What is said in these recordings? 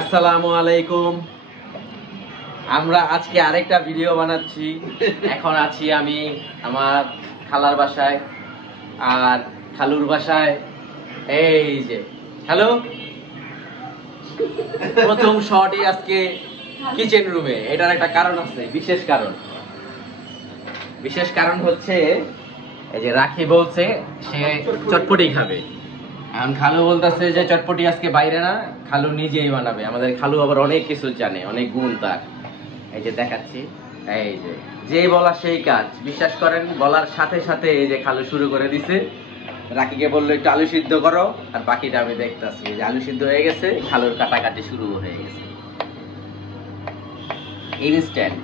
আসসালামু আলাইকুম। আমরা আজকে আরেকটা ভিডিও বানাচ্ছি। এখন আছি আমি আমার খালার বাসায় আর খালুর বাসায়। এই যে হ্যালো, প্রথম শটই আজকে কিচেন রুমে। এটার একটা কারণ আছে, বিশেষ কারণ হচ্ছে এই যে রাখি বলছে সে চটপটি খাবে। এখন খালু বলতেছে যে চটপটি আজকে বাইরে না, খালু নিজেই বানাবে। আমাদের খালু আবার অনেক কিছু জানে, অনেক গুণ তার। এই যে দেখাচ্ছি, এই যে যেই বলা সেই কাজ। বিশ্বাস করেন, বলার সাথে সাথে এই যে খালু শুরু করে দিছে। রাকিকে বললো একটু আলু সিদ্ধ করো, আর বাকিটা আমি দেখতেছি। যে আলু সিদ্ধ হয়ে গেছে, খালুর কাটাকাটি শুরু হয়ে গেছে ইনস্ট্যান্ট।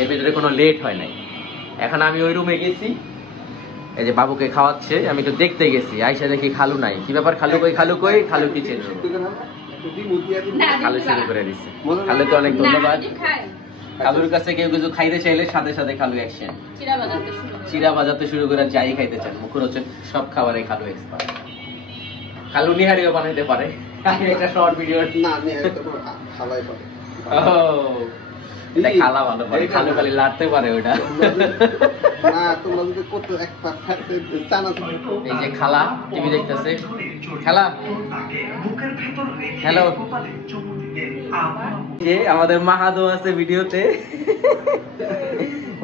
এর ভিতরে কোনো লেট হয় নাই। এখন আমি ওই রুমে গেছি, এই যে বাবুকে খাওয়াচ্ছে, আমি একটু দেখতে গেছি। আইসা দেখি খালু নাই। কি ব্যাপার, খালু কই? খালু কিচেন রুম। খালু শুরু করে দিচ্ছে। খালুকে অনেক ধন্যবাদ। খালুর কাছে কেউ কিছু খাইতে চাইলে সাথে সাথে খালু অ্যাকশন। চিরা বাজাতে শুরু করে যাই খাইতে চান, মুখরোচক সব খাবারে খালু এক্সপার্ট। খালু নিহারিও বানাইতে পারে। একটা শর্ট ভিডিও না, খালাই পারে। খালা ভালো পারে, খালু খালি লাড়তে পারে ওটা। এই যে খালা টিভি দেখতেছে। খালা হ্যালো, যে আমাদের মাহাদও আছে ভিডিওতে।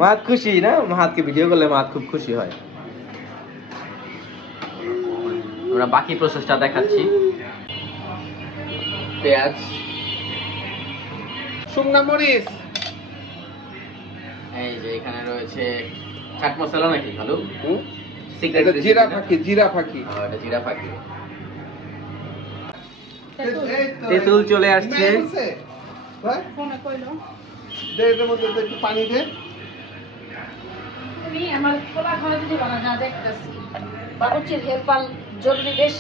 মাহাত খুশি না? মাহাতকে ভিডিও করলে মাহাত খুব খুশি হয়। আমরা বাকি প্রসেসটা দেখাচ্ছি। পেঁয়াজ, শুকনা মরিচ, এই যে এখানে রয়েছে চাট মশলা নাকি ভালো, সিক্রেট জিরা ফাঁকি। এটা জিরা ফাঁকি। তেঁতুল চলে আসছে। পানি দে।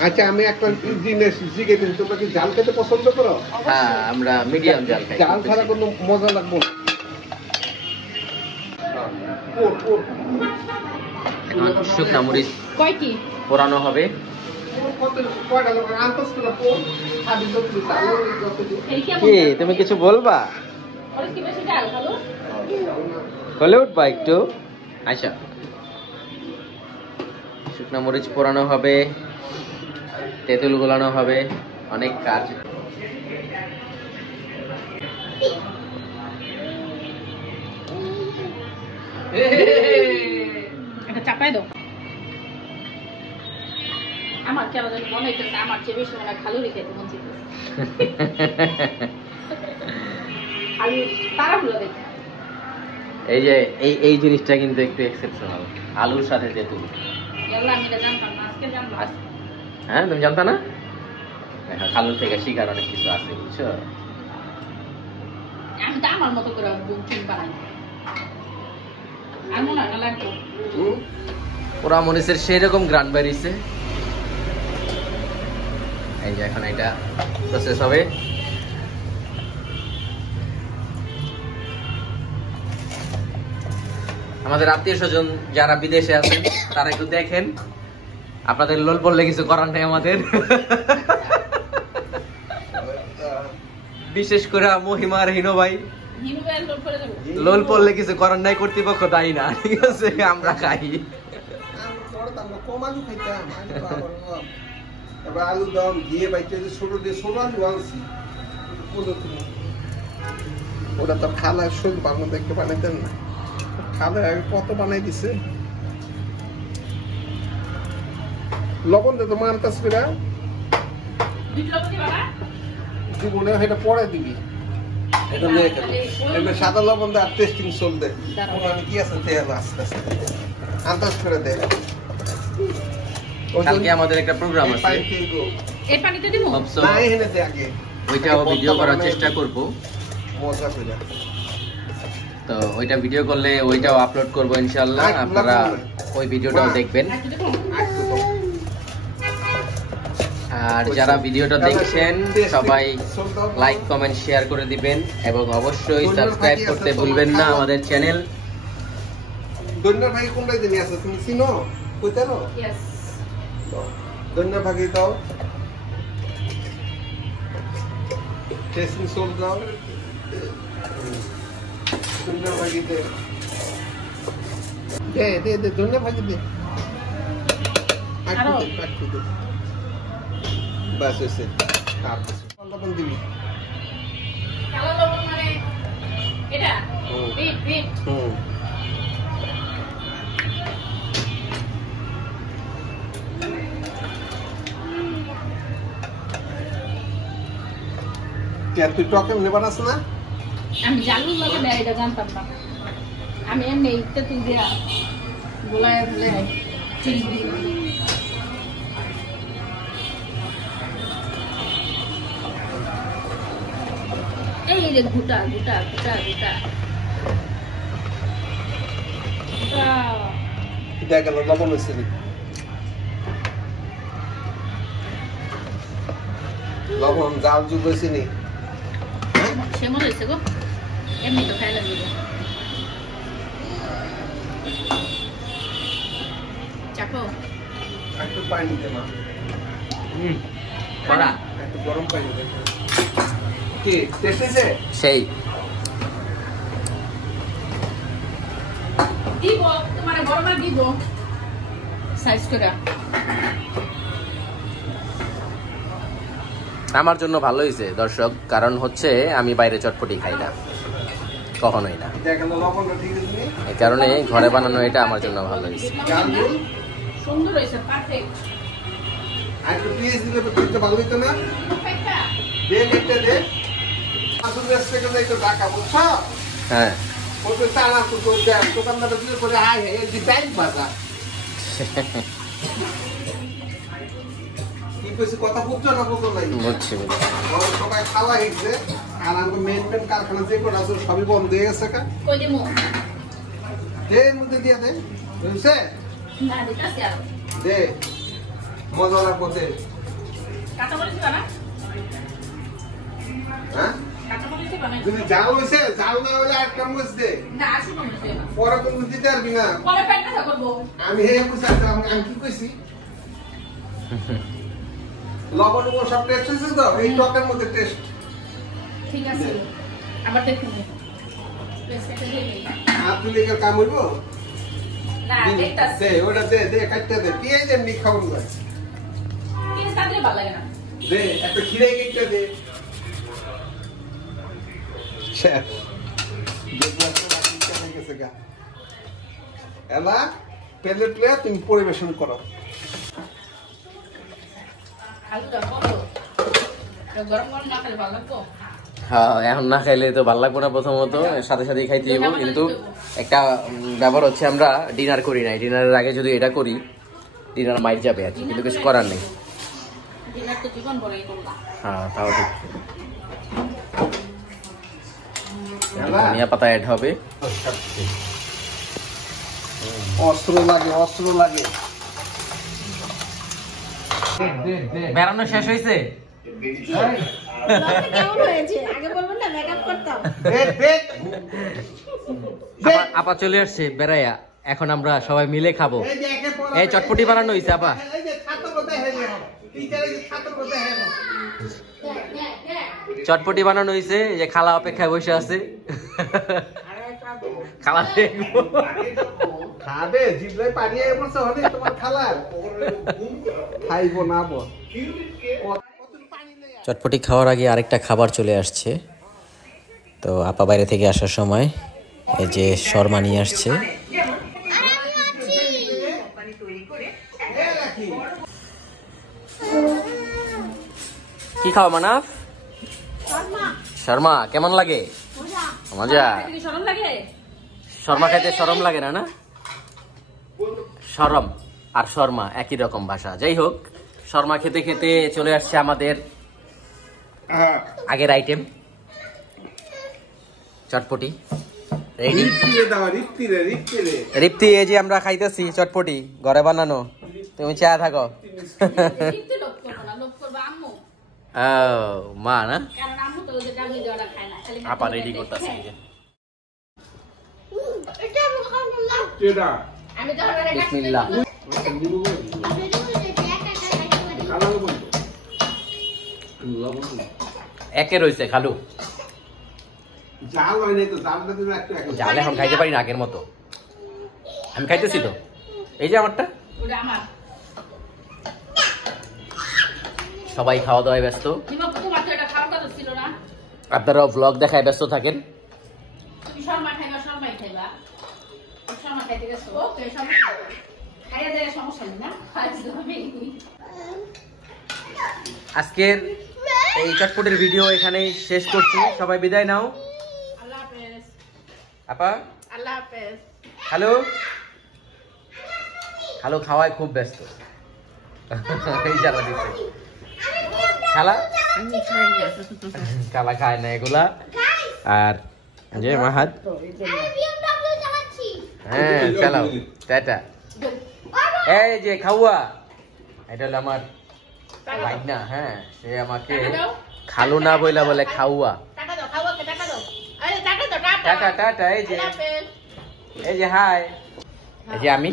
আচ্ছা, আমি একটা জিনিস জিজ্ঞেস করি, তোমরা কি জাল খেতে পছন্দ করো? হ্যাঁ, আমরা মিডিয়াম জাল খাই। জাল ছাড়া কোনো মজা লাগবে না। শুকনা মরিচ পোড়ানো হবে। কি তুমি কিছু বলবা? বলে উঠবা একটু। আচ্ছা, শুকনা মরিচ পোড়ানো হবে, তেঁতুল গোলানো হবে, অনেক কাজ। চাপাই দাও। আমার কেন জানি মনে হইতেছে আমার চেয়ে বেশি মনে হয় খালু রেখে মন চাইতেছে। এই যে এই জিনিসটা কিন্তু একটু এক্সেপশনাল, আলুর সাথে তেঁতুল। হ্যাঁ, তুমি জানতা না? খালুর থেকে শিকার অনেক কিছু আছে, বুঝছো? আমি তো আমার মতো করে বানাই। আর মনে হয় না লাগতো। পোড়া মরিচের সেই রকম গ্রান বেরিয়েছে। এই যে এখন এটা প্রসেস হবে। আমাদের আত্মীয় স্বজন যারা বিদেশে আছেন তারা একটু দেখেন। আপনাদের লোল পড়লে কিছু করার নেই আমাদের। বিশেষ করে মহিমার হিনো ভাই, লোল পড়লে কিছু করার নাই, কর্তৃপক্ষ দায়ী না, ঠিক আছে? আমরা খাই। আলু দম দিয়ে বাইতে ছোট দিয়ে ছোট আলু আনছি, ওটা তো খালা শোল বানানো দেখতে বানাইতেন না। খালা কত বানাই দিছে। লবণ দে তো মানতাস করে জীবনে এটা পরে দিবি। এটা সাদা লবণ দে আর টেস্টিং সোল দে। কি আছে তেল আস্তে আস্তে আন্দাজ করে দে। কালকে আমাদের একটা প্রোগ্রাম আছে, এই পানিতে দিব না, এখানে দে আগে। ওইটাও ভিডিও করার চেষ্টা করব। মজা করে তো ওইটা ভিডিও করলে ওইটাও আপলোড করব ইনশাআল্লাহ। আপনারা ওই ভিডিওটাও দেখবেন। আর যারা ভিডিওটা দেখছেন সবাই লাইক, কমেন্ট, শেয়ার করে দিবেন এবং অবশ্যই সাবস্ক্রাইব করতে ভুলবেন না আমাদের চ্যানেল। দন্যার ভাই কোনটা জানি আছে, তুমি চিনো? কইতারো? দন্যার ভাগি দাও। টেস্টিং সল্ট দাও ধনিয়া ভাজি দে দে দে দে ধনিয়া ভাজি দে আরো? একটু দে বাস হয়েছে লবণ দিবি কালো লবণ মানে এটা হুম। বিট বিট হুম তুই টকে নেবার আছে না আমি জানি লাগে না এটা জানতাম না আমি এমনি ইতে তুই দিয়া গোলায় ফেলে চিংড়ি এই যে গুটা গুটা গুটা গুটা গুটা দেখ গেল লবণ হয়েছে নি লবণ জাল যুগ হয়েছে নি সেমন হয়েছে গো এমনি তো খাই লাগবে চাকো একটু পানি দে মা কড়া একটু গরম পানি দে কি টেস্ট হয়েছে সেই দিব তোমার গরমা দিব সাইজ করে আমার জন্য ভালো হয়েছে দর্শক, কারণ হচ্ছে আমি বাইরে চটপটি খাই না কখনোই না, দেখেন লবণটা ঠিক আছে নি এই কারণে ঘরে বানানো এটা আমার জন্য ভালো হয়েছে। জাল দিন সুন্দর হয়েছে পারফেক্ট আর একটু পিএস দিলে তো ভালো হইতো না দে দেখতে দে আসল রেস্টুরেন্টে যাই তো ঢাকা বুঝছো হ্যাঁ ওই চানা তো তো দেখ দোকানদার দিলে করে হাই হে দি ব্যাংক বাজার কি কইছে কথা বুঝছো না বুঝো নাই বুঝছি বুঝছি। সবাই খাওয়া হয়েছে আর আমাকে মেন কারখানা যে কটা আছে সবই বন্ধ হয়ে গেছে কা কই দিমু দে এর মধ্যে দিয়ে দে বুঝছে না দিতাছি আর দে মজা লাগবে কাঁচা মরিচ দিবা না হ্যাঁ কাঁচা মরিচ দিবা না যদি জাল হয়েছে জাল না হলে আর কাম বুঝতে না আসুন মরিচ দিবা না পরে তুমি দিতে পারবি না পরে পেট ব্যথা করবো আমি হে আমি কি কইছি লবণ উপর সব টেস্ট হয়েছে তো এই টকের মধ্যে টেস্ট ঠিক আছে আবার দেখুন রেসিপিটা দিয়ে দিই আর তুই লেগে কাম হইব না দেখতাছি দে ওটা দে দে কাটতে দে পেঁয়াজ এমনি খাওয়ান যায় কি সাদরে ভালো লাগে না দে একটা খিরে কেটে দে শেষ এলা প্লেট লয়ে তুমি পরিবেশন করো আলুটা কত গরম গরম না খেলে ভালো লাগতো হ্যাঁ এখন না খাইলে তো ভালো লাগবে না, প্রথমত সাথে সাথেই খাইতে হইব, কিন্তু একটা ব্যাপার হচ্ছে আমরা ডিনার করি নাই, ডিনারের আগে যদি এটা করি ডিনার মাইট যাবে আর কি, কিন্তু কিছু করার নেই। ডিনার তো জীবন বড়ই করলাম হ্যাঁ তাও ঠিক। এলা ধনিয়া পাতা অ্যাড হবে। অস্ত্র লাগে অস্ত্র লাগে বেড়ানো শেষ হয়েছে? কেমন হয়েছে আগে বলবেন না মেকআপ করতাম আপা চলে আসছে বেড়াইয়া, এখন আমরা সবাই মিলে খাবো। এই চটপটি বানানো হয়েছে আপা। চটপটি বানানো হয়েছে, যে খালা অপেক্ষায় বসে আছে। খালা দেখবো খাবে জিভলাই পানিয়ে বসে হবে তোমার খালার খাইবো না বল চটপটি খাওয়ার আগে আরেকটা খাবার চলে আসছে, তো আপা বাইরে থেকে আসার সময় এই যে শর্মা নিয়ে আসছে। কি খাও মানাফ? শর্মা কেমন লাগে? মজা। শরম লাগে শর্মা খাইতে শরম লাগে না? না শরম আর শর্মা একই রকম ভাষা। যাই হোক, শর্মা খেতে খেতে চলে আসছে আমাদের আগের আইটেম চটপটি রেডি। রিপ্তি, এই যে আমরা খাইতেছি চটপটি ঘরে বানানো, তুমি চা থাকো। কিন্তু লোভ করবো না, লোভ করবো আম্মু, মা না কারণ আম্মু তো ওদের ডাবলি দেওয়াটা খায় না, খালি আপা রেডি করতেছে। আমি তো বিসমিল্লাহ। একে রয়েছে খালু। জাল হয় নাই তো, জালটা তুমি একটু জাল এখন খাইতে পারি না আগের মতো। আমি খাইতেছি তো, এই যে আমারটা। ওটা আমার। সবাই খাওয়া দাওয়ায় ব্যস্ত, তোমার তো এটা খাওয়ার কথা ছিল না। আপনারাও ভ্লগ দেখায় ব্যস্ত থাকেন। তুমি শর্মা খাইবা, শর্মাই খাইবা। শর্মা খাইতে গেছো, ওকে শর্মা খাইয়া দেয়, সমস্যা নেই না, আজকের এই চটপটের ভিডিও এখানেই শেষ করছি। সবাই বিদায় নাও। আল্লাহ হাফেজ আপা, আল্লাহ হাফেজ। হ্যালো। খালু খাওয়ায় খুব ব্যস্ত। এই জ্বালা দিচ্ছে খালা। খালা খায় না এগুলা। আর যে মাহাদ, হ্যাঁ চালাও, টাটা। এই যে খাওয়া, এটা হলো আমার ভাগনা। হ্যাঁ, সে আমাকে খালু না বইলা বলে খাওয়া। টাকা দাও, খাওয়াকে টাকা দাও। আরে টাকা দাও, টাটা। Tata tata. এই যে, আল্লাহ হাফেজ। এই যে হাই। এই যে আমি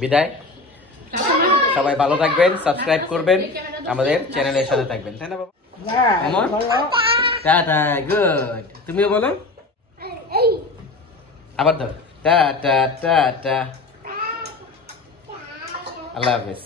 বিদায়। সবাই ভালো থাকবেন, সাবস্ক্রাইব করবেন, আমাদের চ্যানেলের সাথে থাকবেন, তাই না বাবা? আমার টাটা, গুড। তুমিও বলো আবার, দাও টাটা টাটা। আল্লাহ হাফেজ।